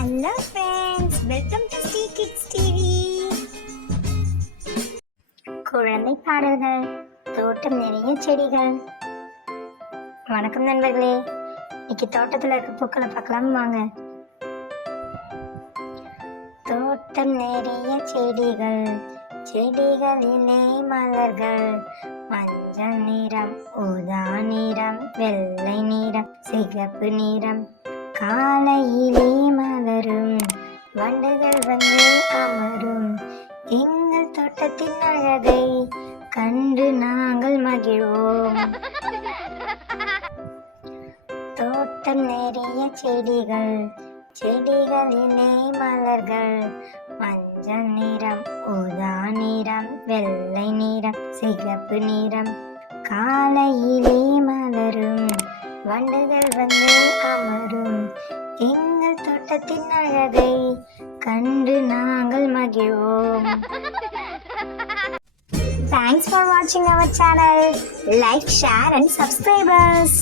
Hello friends, welcome to Stay Kids TV. குழந்தை பாடல்கள், தோட்டம் நிறைய செடிகள். வணக்கம் நண்பர்களே, இன்னைக்கு தோட்டத்துல இருக்க பூக்களை பார்க்கலாம் வாங்க. தோட்டம் நிறைய செடிகள், செடிகளிலே மலர்கள், மஞ்சள் நிறம், ஊதா நிறம், வெள்ளை நிறம், சிகப்பு நிறம், காலையிலே மலரும், வண்டுகள் வந்து அமரும், எங்கள் தோட்டத்தின் அழகை கண்டு நாங்கள் மகிழ்வோம். தோட்டம் நிறைய செடிகள், செடிகளிலே மலர்கள், மஞ்சள் நிறம், ஊதா நிறம், வெள்ளை நிறம், சிகப்பு நிறம், காலையிலே மலரும், வண்டுகள் வந்து அமரும், எங்கள் தோட்டத்தின் அழகை கண்டு நாங்கள் மகிழ்வோம். Thanks for watching our channel. Like, share and subscribe us.